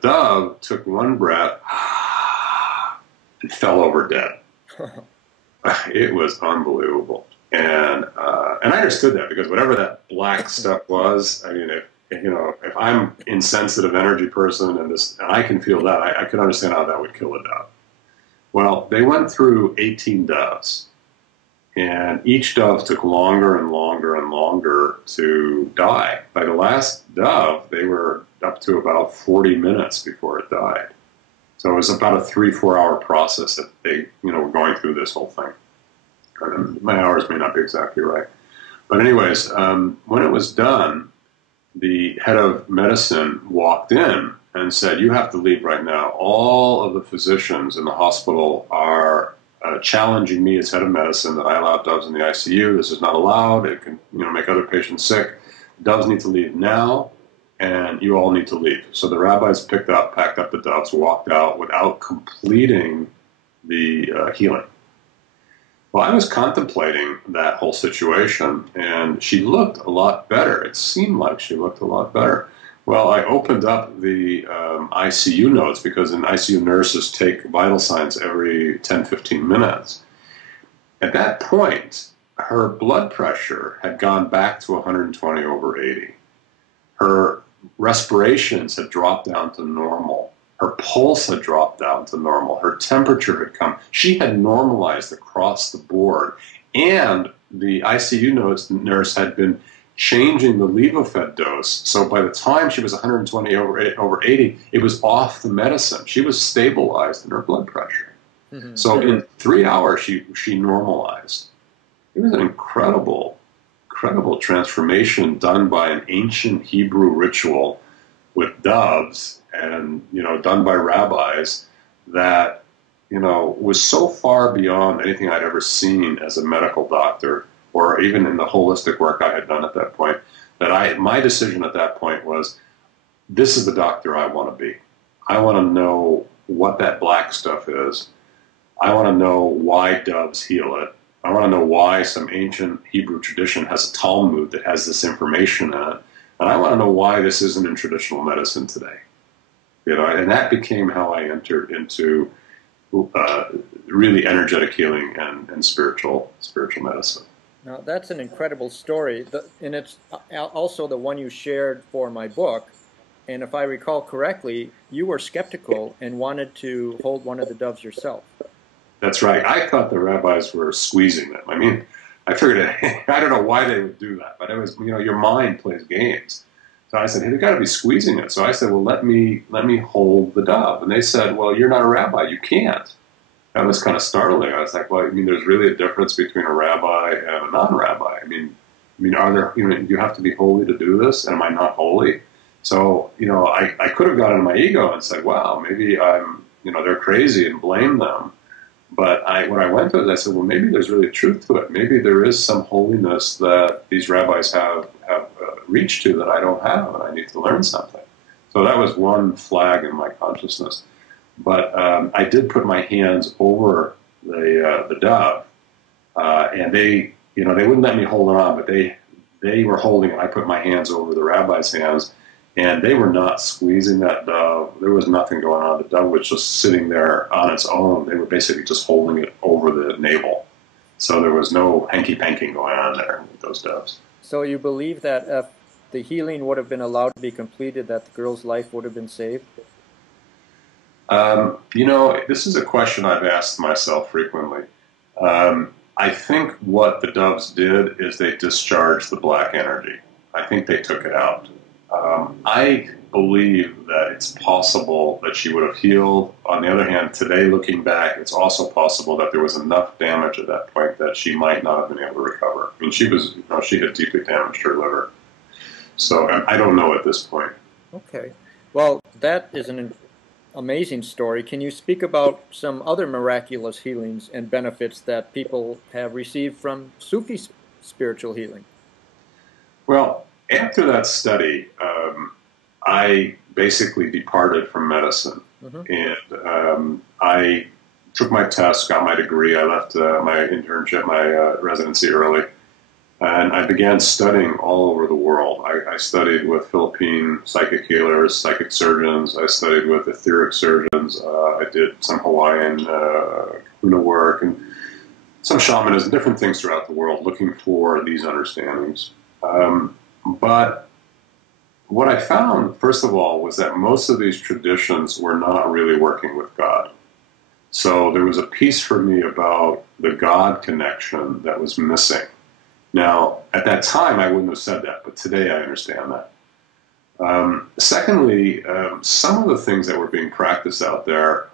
the dove took one breath and fell over dead. It was unbelievable. And I understood that, because whatever that black stuff was, I mean, if I'm insensitive energy person and I can feel that, I could understand how that would kill a dove. Well, they went through 18 doves, and each dove took longer and longer and longer to die. By the last dove, they were up to about 40 minutes before it died. So it was about a 3-4 hour process that they, were going through this whole thing. My hours may not be exactly right. But anyways, when it was done, the head of medicine walked in and said, "You have to leave right now. All of the physicians in the hospital are challenging me as head of medicine that I allow doves in the ICU. This is not allowed. It can make other patients sick. Doves need to leave now, and you all need to leave." So the rabbis packed up the doves, walked out without completing the healing. Well, I was contemplating that whole situation, and she looked a lot better. It seemed like she looked a lot better. Well, I opened up the ICU notes, because ICU nurses take vital signs every 10-15 minutes. At that point, her blood pressure had gone back to 120/80. Her respirations had dropped down to normal. Her pulse had dropped down to normal. Her temperature had come. She had normalized across the board. And the ICU nurse had been changing the levofed dose. So by the time she was 120/80, it was off the medicine. She was stabilized in her blood pressure. Mm-hmm. So in 3 hours, she normalized. It was an incredible transformation done by an ancient Hebrew ritual with doves, and done by rabbis, that was so far beyond anything I'd ever seen as a medical doctor, or even in the holistic work I had done at that point, that my decision at that point was, this is the doctor I want to be. I want to know what that black stuff is. I want to know why doves heal it. I want to know why some ancient Hebrew tradition has a Talmud that has this information in it. And I want to know why this isn't in traditional medicine today. And that became how I entered into really energetic healing and spiritual medicine. Now, that's an incredible story, and it's also the one you shared for my book. And if I recall correctly, you were skeptical and wanted to hold one of the doves yourself. That's right. I thought the rabbis were squeezing them. I mean, I figured, I don't know why they would do that, but it was, your mind plays games. So I said, hey, they've got to be squeezing it. So I said, well, let me hold the dove. And they said, well, you're not a rabbi. You can't. That was kind of startling. I was like, well, there's really a difference between a rabbi and a non-rabbi. I mean, are there, you have to be holy to do this? And am I not holy? So, I could have gotten in my ego and said, wow, maybe I'm, they're crazy, and blame them. But what I went to is I said, well, maybe there's really truth to it. Maybe there is some holiness that these rabbis have reached to that I don't have, and I need to learn something. So that was one flag in my consciousness. But I did put my hands over the dove, and they wouldn't let me hold it on, but they were holding it. I put my hands over the rabbi's hands, and they were not squeezing that dove. There was nothing going on. The dove was just sitting there on its own. They were basically just holding it over the navel. So there was no hanky-panking going on there with those doves. So you believe that if the healing would have been allowed to be completed, that the girl's life would have been saved? This is a question I've asked myself frequently. I think what the doves did is they discharged the black energy. I think they took it out. I believe that it's possible that she would have healed. On the other hand, today looking back, it's also possible that there was enough damage at that point that she might not have been able to recover. I mean, she had deeply damaged her liver. So I don't know at this point. Okay. Well, that is an amazing story. Can you speak about some other miraculous healings and benefits that people have received from Sufi spiritual healing? Well, after that study, I basically departed from medicine. Mm-hmm. And I took my test, got my degree. I left my internship, my residency early. And I began studying all over the world. I studied with Philippine psychic healers, psychic surgeons. I studied with etheric surgeons. I did some Hawaiian Kuna work and some shamanism, different things throughout the world, looking for these understandings. But what I found, first of all, was that most of these traditions were not really working with God. So there was a piece for me about the God connection that was missing. Now, at that time, I wouldn't have said that, but today I understand that. Secondly, some of the things that were being practiced out there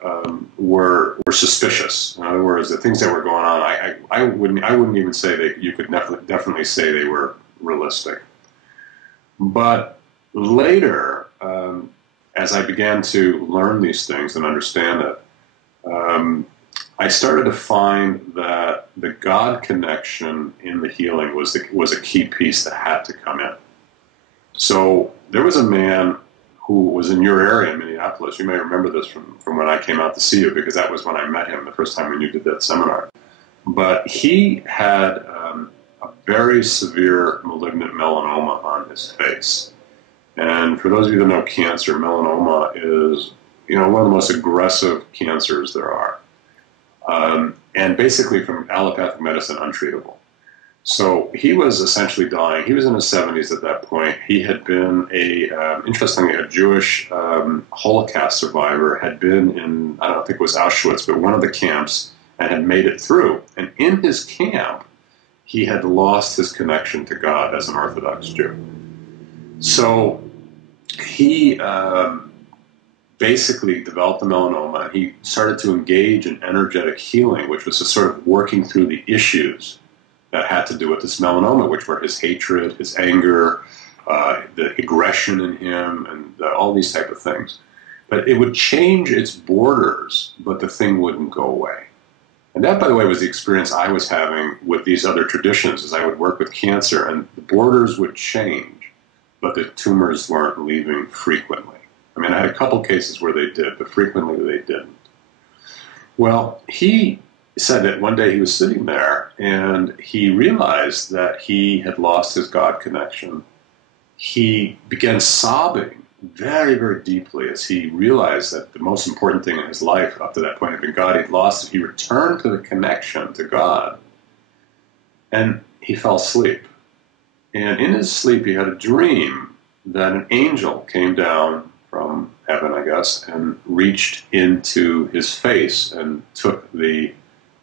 were suspicious. In other words, the things that were going on, I wouldn't even say that you could definitely say they were realistic. But later, as I began to learn these things and understand it, I started to find that the God connection in the healing was a key piece that had to come in. So there was a man who was in your area in Minneapolis. You may remember this from when I came out to see you, because that was when I met him the first time when you did that seminar. But he had a very severe malignant melanoma on his face. And for those of you that know cancer, melanoma is, one of the most aggressive cancers there are. And basically from allopathic medicine, untreatable. So he was essentially dying. He was in his 70s at that point. He had been interestingly, a Jewish Holocaust survivor, had been in, I don't think it was Auschwitz, but one of the camps, and had made it through. And in his camp, he had lost his connection to God as an Orthodox Jew. So he basically developed the melanoma. He started to engage in energetic healing, which was a sort of working through the issues that had to do with this melanoma, which were his hatred, his anger, the aggression in him, and all these type of things. But it would change its borders, but the thing wouldn't go away. And that, by the way, was the experience I was having with these other traditions, as I would work with cancer, and the borders would change, but the tumors weren't leaving frequently. I mean, I had a couple cases where they did, but frequently they didn't. Well, he said that one day he was sitting there and he realized that he had lost his God connection. He began sobbing very, very deeply as he realized that the most important thing in his life up to that point had been God. He'd lost it. He returned to the connection to God, and he fell asleep. And in his sleep, he had a dream that an angel came down from heaven, I guess, and reached into his face and took the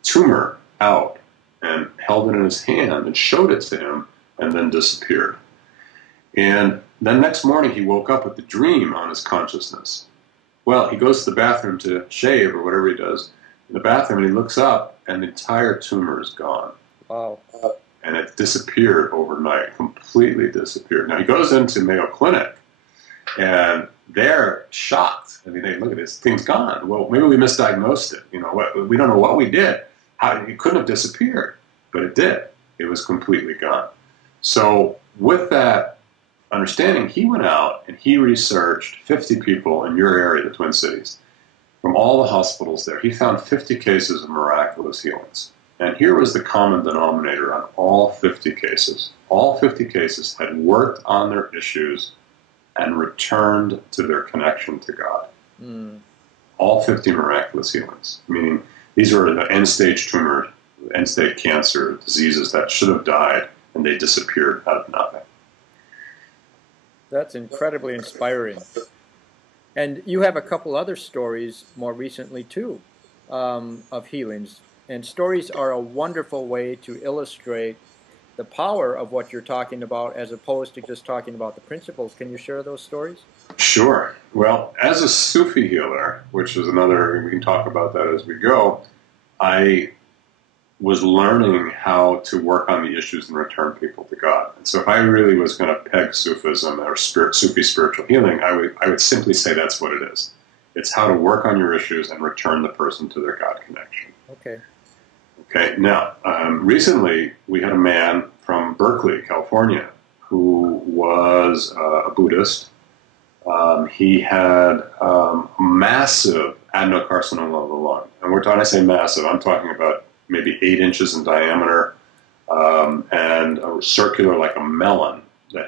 tumor out and held it in his hand and showed it to him and then disappeared. And then next morning he woke up with the dream on his consciousness. Well, he goes to the bathroom to shave or whatever he does in the bathroom, and he looks up and the entire tumor is gone. Wow. And it disappeared overnight, completely disappeared. Now he goes into Mayo Clinic and they're shocked. I mean, hey, look at this, thing's gone. Well, maybe we misdiagnosed it. We don't know what we did. It couldn't have disappeared, but it did. It was completely gone. So with that understanding, he went out and he researched 50 people in your area, the Twin Cities, from all the hospitals there. He found 50 cases of miraculous healings. And here was the common denominator on all 50 cases. All 50 cases had worked on their issues and returned to their connection to God. Mm. All 50 miraculous healings, meaning these are the end-stage tumor, end-stage cancer diseases that should have died, and they disappeared out of nothing. That's incredibly inspiring. And you have a couple other stories more recently, too, of healings. And stories are a wonderful way to illustrate the power of what you're talking about as opposed to just talking about the principles. Can you share those stories? Sure. Well, as a Sufi healer, which is another, we can talk about that as we go, I was learning how to work on the issues and return people to God. And so if I really was going to peg Sufism or Sufi spiritual healing, I would simply say that's what it is. It's how to work on your issues and return the person to their God connection. Okay. Okay, now, recently we had a man from Berkeley, California, who was a Buddhist. He had massive adenocarcinoma of the lung. And when I say massive, I'm talking about maybe 8 inches in diameter, and circular like a melon that had